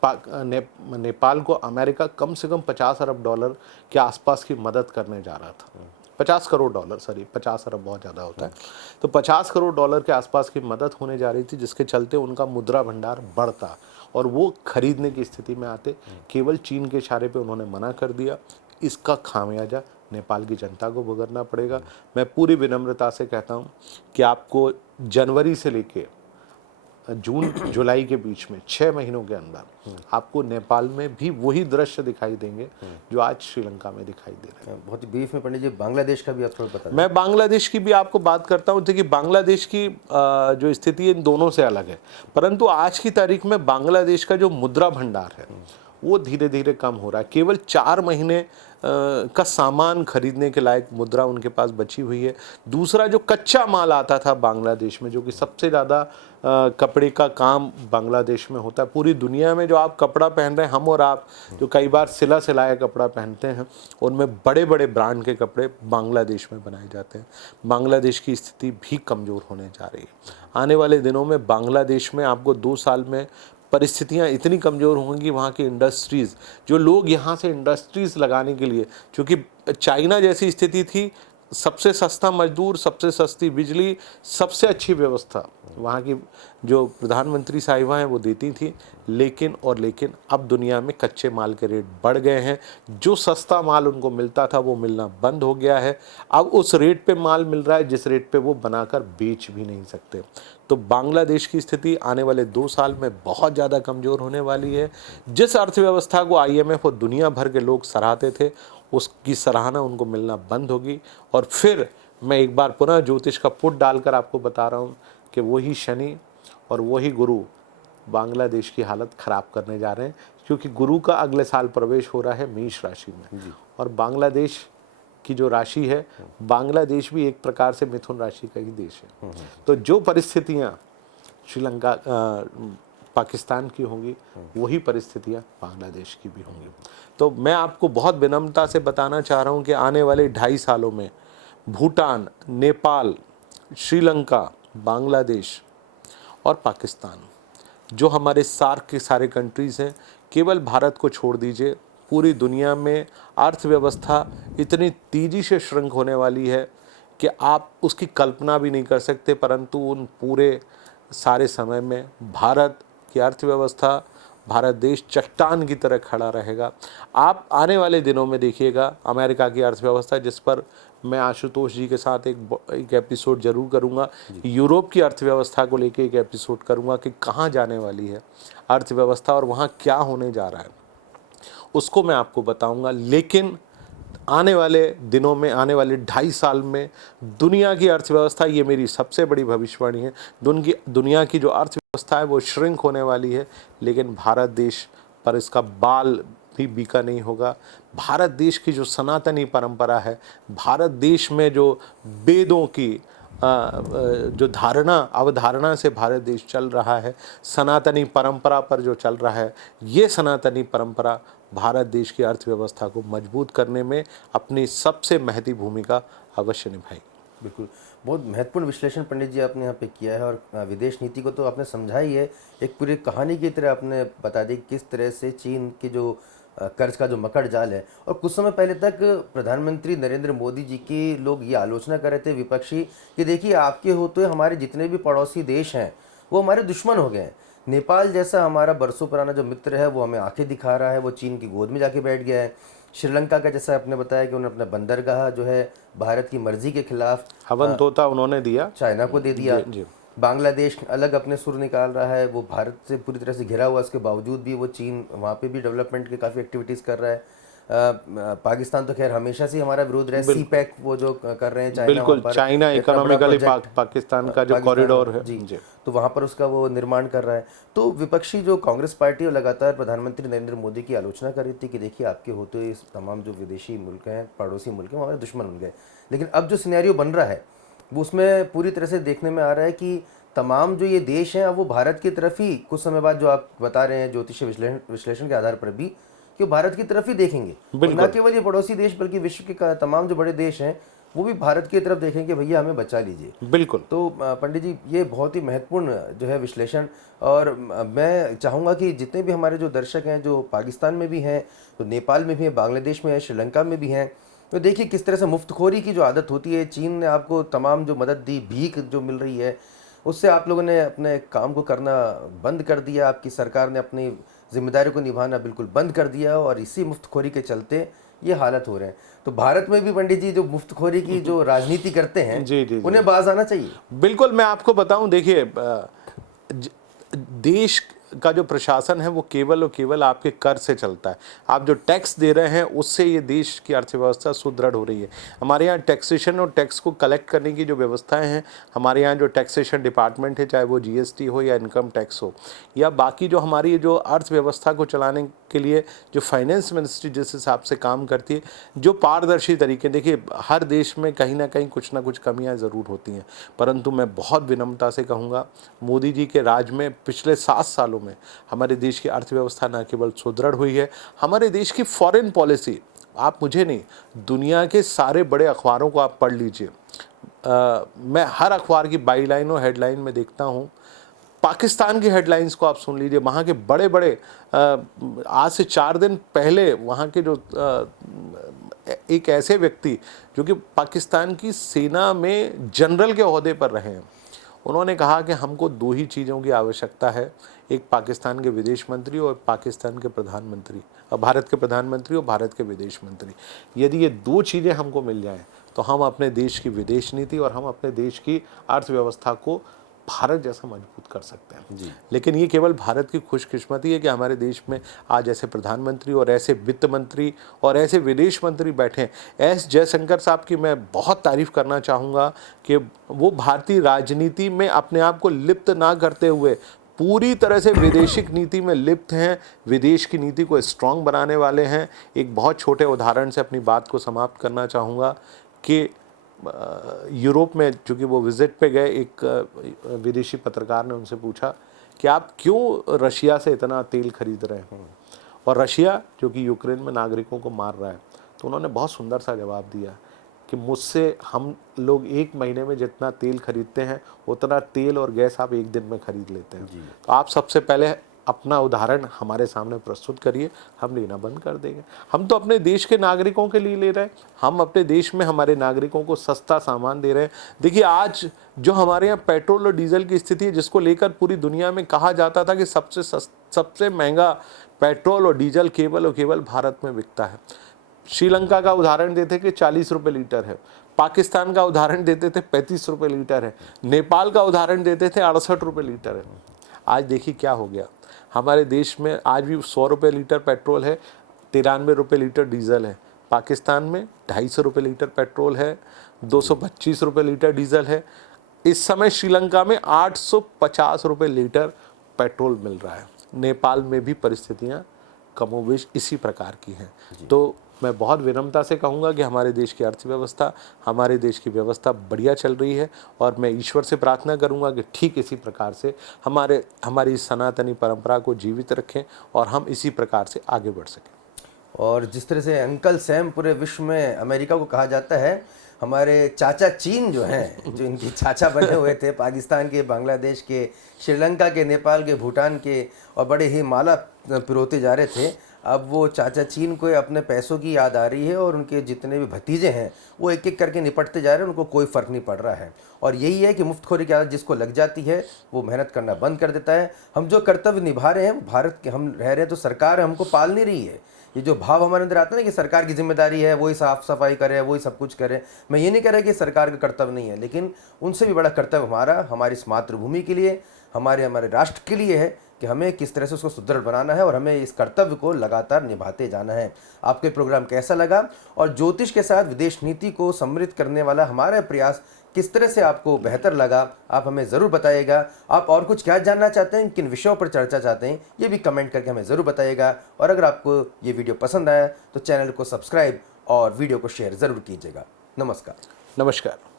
नेपाल को अमेरिका कम से कम $50 अरब के आसपास की मदद करने जा रहा था। $50 करोड़, सॉरी 50 अरब बहुत ज़्यादा होता है। तो $50 करोड़ के आसपास की मदद होने जा रही थी, जिसके चलते उनका मुद्रा भंडार बढ़ता और वो खरीदने की स्थिति में आते। केवल चीन के इशारे पे उन्होंने मना कर दिया। इसका खामियाजा नेपाल की जनता को भुगतना पड़ेगा। मैं पूरी विनम्रता से कहता हूँ कि आपको जनवरी से लेके जून जुलाई के बीच में 6 महीनों के अंदर आपको नेपाल में भी वही दृश्य दिखाई देंगे जो आज श्रीलंका में दिखाई दे रहे हैं। बहुत ही ब्रीफ में पंडित जी, बांग्लादेश का भी आप थोड़ा बता दें। मैं बांग्लादेश की भी आपको बात करता हूँ। देखिए बांग्लादेश की जो स्थिति है इन दोनों से अलग है, परंतु आज की तारीख में बांग्लादेश का जो मुद्रा भंडार है वो धीरे धीरे कम हो रहा है। केवल 4 महीने का सामान खरीदने के लायक मुद्रा उनके पास बची हुई है। दूसरा, जो कच्चा माल आता था बांग्लादेश में, जो कि सबसे ज़्यादा कपड़े का काम बांग्लादेश में होता है। पूरी दुनिया में जो आप कपड़ा पहन रहे हैं, हम और आप जो कई बार सिला सिलाया कपड़ा पहनते हैं, उनमें बड़े बड़े ब्रांड के कपड़े बांग्लादेश में बनाए जाते हैं। बांग्लादेश की स्थिति भी कमज़ोर होने जा रही है। आने वाले दिनों में बांग्लादेश में आपको 2 साल में परिस्थितियाँ इतनी कमज़ोर होंगी, वहाँ की इंडस्ट्रीज़, जो लोग यहाँ से इंडस्ट्रीज़ लगाने के लिए, क्योंकि चाइना जैसी स्थिति थी, सबसे सस्ता मजदूर, सबसे सस्ती बिजली, सबसे अच्छी व्यवस्था वहाँ की जो प्रधानमंत्री साहिबा हैं वो देती थी। लेकिन अब दुनिया में कच्चे माल के रेट बढ़ गए हैं। जो सस्ता माल उनको मिलता था वो मिलना बंद हो गया है। अब उस रेट पे माल मिल रहा है जिस रेट पे वो बनाकर बेच भी नहीं सकते। तो बांग्लादेश की स्थिति आने वाले 2 साल में बहुत ज़्यादा कमज़ोर होने वाली है। जिस अर्थव्यवस्था को IMF और दुनिया भर के लोग सराहते थे, उसकी सराहना उनको मिलना बंद होगी। और फिर मैं एक बार पुनः ज्योतिष का पुट डालकर आपको बता रहा हूँ कि वही शनि और वही गुरु बांग्लादेश की हालत ख़राब करने जा रहे हैं, क्योंकि गुरु का अगले साल प्रवेश हो रहा है मेष राशि में। और बांग्लादेश की जो राशि है, बांग्लादेश भी एक प्रकार से मिथुन राशि का ही देश है। तो जो परिस्थितियाँ श्रीलंका पाकिस्तान की होंगी, वही परिस्थितियाँ बांग्लादेश की भी होंगी। तो मैं आपको बहुत विनम्रता से बताना चाह रहा हूँ कि आने वाले 2.5 सालों में भूटान, नेपाल, श्रीलंका, बांग्लादेश और पाकिस्तान, जो हमारे सार्क के सारे कंट्रीज़ हैं, केवल भारत को छोड़ दीजिए, पूरी दुनिया में अर्थव्यवस्था इतनी तेज़ी से श्रिंक होने वाली है कि आप उसकी कल्पना भी नहीं कर सकते। परंतु उन पूरे सारे समय में भारत की अर्थव्यवस्था, भारत देश चट्टान की तरह खड़ा रहेगा। आप आने वाले दिनों में देखिएगा अमेरिका की अर्थव्यवस्था, जिस पर मैं आशुतोष जी के साथ एक एपिसोड जरूर करूंगा। यूरोप की अर्थव्यवस्था को लेके एक एपिसोड करूंगा कि कहाँ जाने वाली है अर्थव्यवस्था और वहाँ क्या होने जा रहा है, उसको मैं आपको बताऊंगा। लेकिन आने वाले दिनों में, आने वाले 2.5 साल में दुनिया की अर्थव्यवस्था, ये मेरी सबसे बड़ी भविष्यवाणी है, दुनिया की जो अर्थव्यवस्था है वो श्रिंक होने वाली है, लेकिन भारत देश पर इसका बाल भी बीका नहीं होगा। भारत देश की जो सनातनी परंपरा है, भारत देश में जो वेदों की जो अवधारणा से भारत देश चल रहा है, सनातनी परंपरा पर जो चल रहा है, ये सनातनी परंपरा भारत देश की अर्थव्यवस्था को मजबूत करने में अपनी सबसे महती भूमिका अवश्य निभाएगी। बिल्कुल, बहुत महत्वपूर्ण विश्लेषण पंडित जी आपने यहाँ पे किया है और विदेश नीति को तो आपने समझा ही है। एक पूरी कहानी की तरह आपने बता दी किस तरह से चीन की जो कर्ज का जो मकड़ जाल है, और कुछ समय पहले तक प्रधानमंत्री नरेंद्र मोदी जी की लोग ये आलोचना कर रहे थे विपक्षी कि देखिए आपके होते हमारे जितने भी पड़ोसी देश हैं वो हमारे दुश्मन हो गए हैं। नेपाल जैसा हमारा बरसों पुराना जो मित्र है वो हमें आंखें दिखा रहा है, वो चीन की गोद में जाके बैठ गया है। श्रीलंका का जैसा आपने बताया कि उन्होंने अपना बंदरगाह जो है भारत की मर्जी के खिलाफ हवन तोता उन्होंने दिया, चाइना को दे दिया। जी। बांग्लादेश अलग अपने सुर निकाल रहा है, वो भारत से पूरी तरह से घिरा हुआ, उसके बावजूद भी वो चीन वहाँ पे भी डेवलपमेंट की काफ़ी एक्टिविटीज़ कर रहा है। पाकिस्तान तो खैर हमेशा से हमारा विरोध रहा है, सी पैक वो जो कर रहे हैं चाइना, बिल्कुल, वहाँ पर चाइना इतना बड़ा इकोनॉमिकली प्रोजेक्ट पाकिस्तान का जो पाकिस्तान कॉरिडोर है जी, तो वहाँ पर उसका वो निर्माण कर रहा है। तो विपक्षी जो कांग्रेस पार्टी और लगातार प्रधानमंत्री नरेंद्र मोदी की आलोचना कर रही थी कि देखिए आपके होते हुए इस तमाम जो विदेशी मुल्क हैं, पड़ोसी मुल्क हैं, वो हमारे दुश्मन बन गए। लेकिन अब जो सिनेरियो बन रहा है वो उसमें पूरी तरह से देखने में आ रहा है कि तमाम जो ये देश हैं अब वो भारत की तरफ ही, कुछ समय बाद जो आप बता रहे हैं ज्योतिषीय विश्लेषण के आधार पर भी, कि वो भारत की तरफ ही देखेंगे। और न केवल ये पड़ोसी देश बल्कि विश्व के तमाम जो बड़े देश हैं वो भी भारत की तरफ देखेंगे, भैया हमें बचा लीजिए। बिल्कुल। तो पंडित जी ये बहुत ही महत्वपूर्ण जो है विश्लेषण, और मैं चाहूँगा कि जितने भी हमारे जो दर्शक हैं जो पाकिस्तान में भी हैं, तो नेपाल में भी हैं, बांग्लादेश में हैं, श्रीलंका में भी हैं, तो देखिए किस तरह से मुफ्तखोरी की जो आदत होती है, चीन ने आपको तमाम जो मदद दी, भीख जो मिल रही है, उससे आप लोगों ने अपने काम को करना बंद कर दिया। आपकी सरकार ने अपनी जिम्मेदारी को निभाना बिल्कुल बंद कर दिया और इसी मुफ्तखोरी के चलते ये हालत हो रहे हैं। तो भारत में भी पंडित जी जो मुफ्तखोरी की जो राजनीति करते हैं जी। उन्हें बाज आना चाहिए। बिल्कुल, मैं आपको बताऊं, देखिए देश का जो प्रशासन है वो केवल और केवल आपके कर से चलता है। आप जो टैक्स दे रहे हैं उससे ये देश की अर्थव्यवस्था सुदृढ़ हो रही है। हमारे यहाँ टैक्सेशन और टैक्स को कलेक्ट करने की जो व्यवस्थाएं हैं, हमारे यहाँ जो टैक्सेशन डिपार्टमेंट है, चाहे वो जीएसटी हो या इनकम टैक्स हो या बाकी जो हमारी जो अर्थव्यवस्था को चलाने के लिए जो फाइनेंस मिनिस्ट्री जिस हिसाब से काम करती है, जो पारदर्शी तरीके, देखिए हर देश में कहीं ना कहीं कुछ ना कुछ कमियां ज़रूर होती हैं, परंतु मैं बहुत विनम्रता से कहूँगा मोदी जी के राज में पिछले 7 सालों में हमारे देश की अर्थव्यवस्था न केवल सुदृढ़ हुई है, हमारे देश की फॉरेन पॉलिसी, आप मुझे नहीं, दुनिया के सारे बड़े अखबारों को आप पढ़ लीजिए, मैं हर अखबार की बाईलाइन और हेडलाइन में देखता हूँ, पाकिस्तान की हेडलाइंस को आप सुन लीजिए, वहाँ के बड़े बड़े आज से 4 दिन पहले वहाँ के जो एक ऐसे व्यक्ति जो कि पाकिस्तान की सेना में जनरल के ओहदे पर रहे हैं, उन्होंने कहा कि हमको 2 ही चीज़ों की आवश्यकता है, एक पाकिस्तान के विदेश मंत्री और पाकिस्तान के प्रधानमंत्री, भारत के प्रधानमंत्री और भारत के विदेश मंत्री। यदि ये 2 चीज़ें हमको मिल जाएं तो हम अपने देश की विदेश नीति और हम अपने देश की अर्थव्यवस्था को भारत जैसा मजबूत कर सकते हैं जी। लेकिन ये केवल भारत की खुशकिस्मती है कि हमारे देश में आज ऐसे प्रधानमंत्री और ऐसे वित्त मंत्री और ऐसे विदेश मंत्री बैठे हैं। एस जयशंकर साहब की मैं बहुत तारीफ करना चाहूँगा कि वो भारतीय राजनीति में अपने आप को लिप्त ना करते हुए पूरी तरह से विदेशिक नीति में लिप्त हैं, विदेश की नीति को स्ट्रॉन्ग बनाने वाले हैं। एक बहुत छोटे उदाहरण से अपनी बात को समाप्त करना चाहूँगा कि यूरोप में चूँकि वो विज़िट पे गए, एक विदेशी पत्रकार ने उनसे पूछा कि आप क्यों रशिया से इतना तेल खरीद रहे हैं, और रशिया जो कि यूक्रेन में नागरिकों को मार रहा है, तो उन्होंने बहुत सुंदर सा जवाब दिया कि मुझसे हम लोग 1 महीने में जितना तेल खरीदते हैं उतना तेल और गैस आप 1 दिन में खरीद लेते हैं। तो आप सबसे पहले अपना उदाहरण हमारे सामने प्रस्तुत करिए, हम लेना बंद कर देंगे। हम तो अपने देश के नागरिकों के लिए ले रहे हैं, हम अपने देश में हमारे नागरिकों को सस्ता सामान दे रहे हैं। देखिए आज जो हमारे यहाँ पेट्रोल और डीजल की स्थिति है, जिसको लेकर पूरी दुनिया में कहा जाता था कि सबसे महंगा पेट्रोल और डीजल केवल और केवल भारत में बिकता है। श्रीलंका का उदाहरण देते कि 40 रुपये लीटर है, पाकिस्तान का उदाहरण देते थे 35 रुपये लीटर है, नेपाल का उदाहरण देते थे 68 रुपये लीटर है। आज देखिए क्या हो गया, हमारे देश में आज भी 100 रुपये लीटर पेट्रोल है, 93 रुपये लीटर डीजल है। पाकिस्तान में 250 रुपये लीटर पेट्रोल है, 225 रुपये लीटर डीजल है। इस समय श्रीलंका में 850 रुपये लीटर पेट्रोल मिल रहा है। नेपाल में भी परिस्थितियाँ कमोबेश इसी प्रकार की हैं। तो मैं बहुत विनम्रता से कहूँगा कि हमारे देश की अर्थव्यवस्था, हमारे देश की व्यवस्था बढ़िया चल रही है और मैं ईश्वर से प्रार्थना करूँगा कि ठीक इसी प्रकार से हमारी सनातनी परंपरा को जीवित रखें और हम इसी प्रकार से आगे बढ़ सकें। और जिस तरह से अंकल सैम पूरे विश्व में अमेरिका को कहा जाता है, हमारे चाचा चीन जो हैं, जो इनकी चाचा बने हुए थे, पाकिस्तान के, बांग्लादेश के, श्रीलंका के, नेपाल के, भूटान के, और बड़े ही माला पिरोते जा रहे थे, अब वो चाचा चीन को अपने पैसों की याद आ रही है और उनके जितने भी भतीजे हैं वो एक एक करके निपटते जा रहे हैं, उनको कोई फ़र्क नहीं पड़ रहा है। और यही है कि मुफ्तखोरी की आदत जिसको लग जाती है वो मेहनत करना बंद कर देता है। हम जो कर्तव्य निभा रहे हैं, भारत के हम रह रहे हैं, तो सरकार हमको पाल नहीं रही है। ये जो भाव हमारे अंदर आता है ना कि सरकार की जिम्मेदारी है, वही साफ़ सफाई करे, वही सब कुछ करे, मैं ये नहीं कह रहा कि सरकार का कर्तव्य नहीं है, लेकिन उनसे भी बड़ा कर्तव्य हमारा, हमारी इस मातृभूमि के लिए, हमारे राष्ट्र के लिए है कि हमें किस तरह से उसको सुदृढ़ बनाना है और हमें इस कर्तव्य को लगातार निभाते जाना है। आपके प्रोग्राम कैसा लगा और ज्योतिष के साथ विदेश नीति को समृद्ध करने वाला हमारा प्रयास किस तरह से आपको बेहतर लगा, आप हमें ज़रूर बताइएगा। आप और कुछ क्या जानना चाहते हैं, किन विषयों पर चर्चा चाहते हैं, ये भी कमेंट करके हमें ज़रूर बताइएगा। और अगर आपको ये वीडियो पसंद आया तो चैनल को सब्सक्राइब और वीडियो को शेयर ज़रूर कीजिएगा। नमस्कार। नमस्कार।